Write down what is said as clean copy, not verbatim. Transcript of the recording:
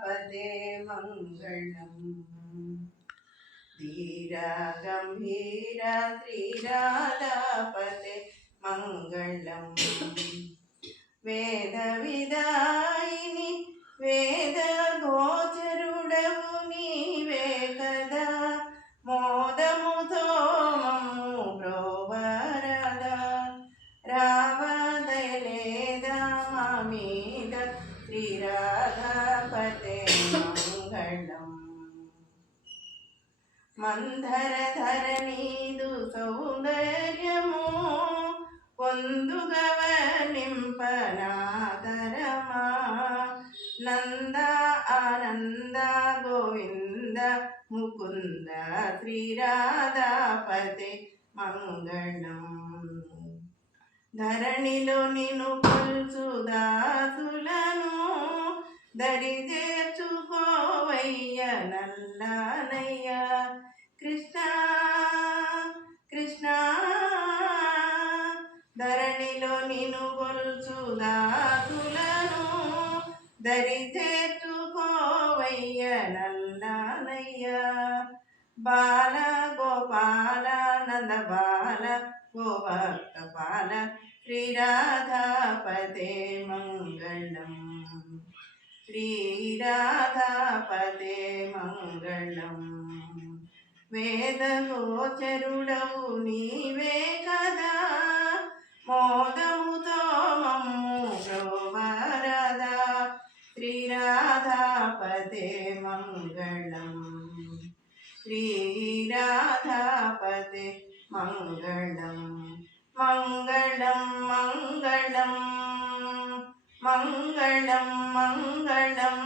पदे मङ्गलम् धीरा गम्भीरा श्रीराधापदे मङ्गलम् वेदविदायिनि वेदगोचरुडवु नीवे कदा मोदमुतो मम्मु ब्रोवरदा रावदयलेदा मा मीद श्रीराधापते मङ्गलम् మందరధరణీదు సౌందర్యము పొందుగవర్ణింపనాదరమా నంద ఆనంద గోవింద ముకుంద శ్రీరాధాపతే మంగళం ధరణిలో నిను కొల్చుదాసులను దరిదేర్చుకోవయ్య నల్లనయ్య కృష్ణ కృష్ణ ధరణిలో నిను కొల్చుదాసులను దరిదేర్చుకోవయ్య నల్లనయ్య బాల గోపాల నంద బాల గోభక్తపాల శ్రీరాధాపతే మంగళం శ్రీరాధాపతే మంగళం వేదగోచరుడవు నీవే కదా మోదముతో మమ్ము బ్రోవరదా శ్రీరాధాపతే మంగళం శ్రీరాధాపతే మంగళం మంగళం మంగళం మంగళం మంగళం